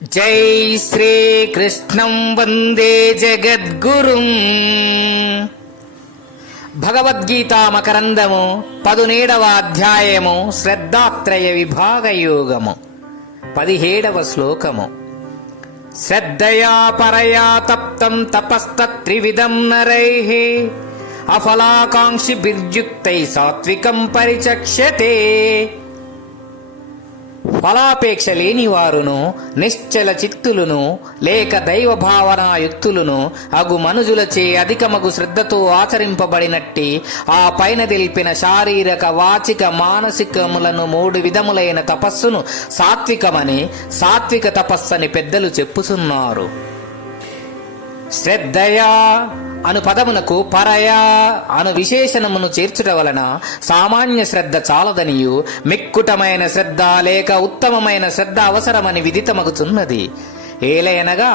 జై శ్రీకృష్ణం వందే జగద్గురుం. భగవద్గీత మకరందము 17వ అధ్యాయము శ్రద్ధాత్రయ విభాగ యోగము 17వ శ్లోకము. శ్రద్ధయా పరయా తప్తం తపస్తత్రివిధం నరైః అఫలాకాంక్షిభిర్యుక్తై సాత్వికం పరిచక్ష్యతే. ఫలాపేక్ష లేని వారును నిశ్చల చిత్తులును లేక దైవ భావనాయుక్తులును అగు మనుజులచే అధికమగు శ్రద్ధతో ఆచరింపబడినట్టి ఆ పైన తెలిపిన శారీరక వాచిక మానసికములను 3 విధములైన తపస్సును సాత్వికమని, సాత్విక తపస్సని పెద్దలు చెప్పుచున్నారు. శ్రద్ధయా అను పదమునకు పరయా అను విశేషణమును చేర్చుట వలన సామాన్య శ్రద్ధ చాలదనియు మిక్కుటమైన శ్రద్ధ లేక ఉత్తమమైన శ్రద్ధ అవసరమని విదితమగుచున్నది. ఏలయనగా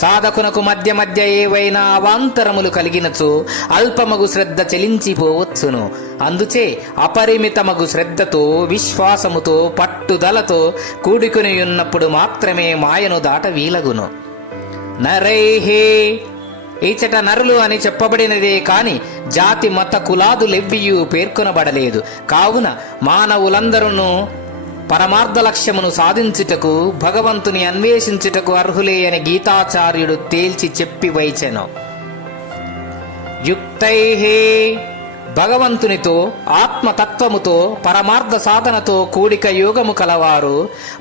సాధకునకు మధ్య మధ్య ఏవైనా అవాంతరములు కలిగినచో అల్పమగు శ్రద్ధ చెలించిపోవచ్చును. అందుచే అపరిమితమగు శ్రద్ధతో విశ్వాసముతో పట్టుదలతో కూడుకుని ఉన్నప్పుడు మాత్రమే మాయను దాట వీలగును. నరైహే ఈచట నరులు అని చెప్పబడినదే కాని జాతి మత కులాదులెవ్వియూ పేర్కొనబడలేదు. కావున మానవులందరూ పరమార్థ లక్ష్యమును సాధించుటకు భగవంతుని అన్వేషించుటకు అర్హులే అని గీతాచార్యుడు తేల్చి చెప్పి వైచెను. యుక్తైహే భగవంతునితో ఆత్మతత్వముతో పరమార్థ సాధనతో కూడిక యోగము కలవారు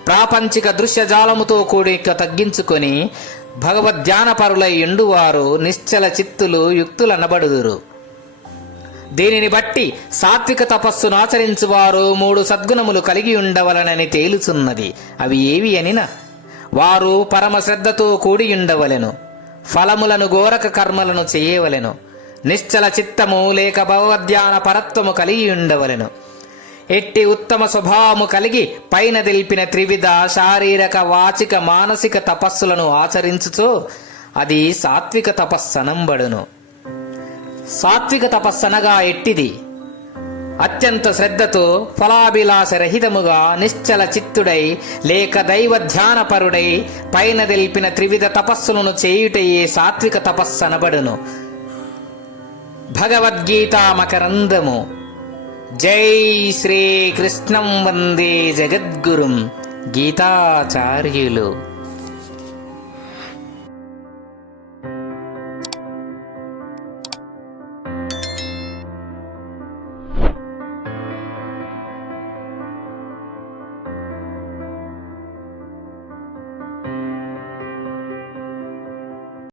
ప్రాపంచిక దృశ్యజాలముతో కూడిక తగ్గించుకొని భగవద్ధ్యానపరులై ఎండువారు నిశ్చల చిత్తులు యుక్తులనబడుదురు. దీనిని బట్టి సాత్విక తపస్సును ఆచరించువారు 3 సద్గుణములు కలిగి ఉండవలనని తేలుచున్నది. అవి ఏవి అనిన, వారు పరమ శ్రద్ధతో కూడి ఉండవలెను, ఫలములను గోరక కర్మలను చేయవలెను, నిశ్చల చిత్తము లేక భగవద్ధ్యాన పరత్వము కలిగి ఉండవలెను, ఎట్టి ఉత్తమ స్వభావము కలిగి పైన తెలిపిన త్రివిధ శారీరక వాచిక మానసిక తపస్సులను ఆచరించుచో అది సాత్విక తపస్సనంబడును. సాత్విక తపస్సనగా ఎట్టిది? అత్యంత శ్రద్ధతో ఫలాభిలాషరహితముగా నిశ్చల చిత్తుడై లేక దైవ ధ్యానపరుడై పైన తెలిపిన త్రివిధ తపస్సులను చేయుటయే సాత్విక తపస్సనబడును. భగవద్గీత మకరందము. జై శ్రీకృష్ణం వందే జగద్గురుం. గీతాచార్యులు.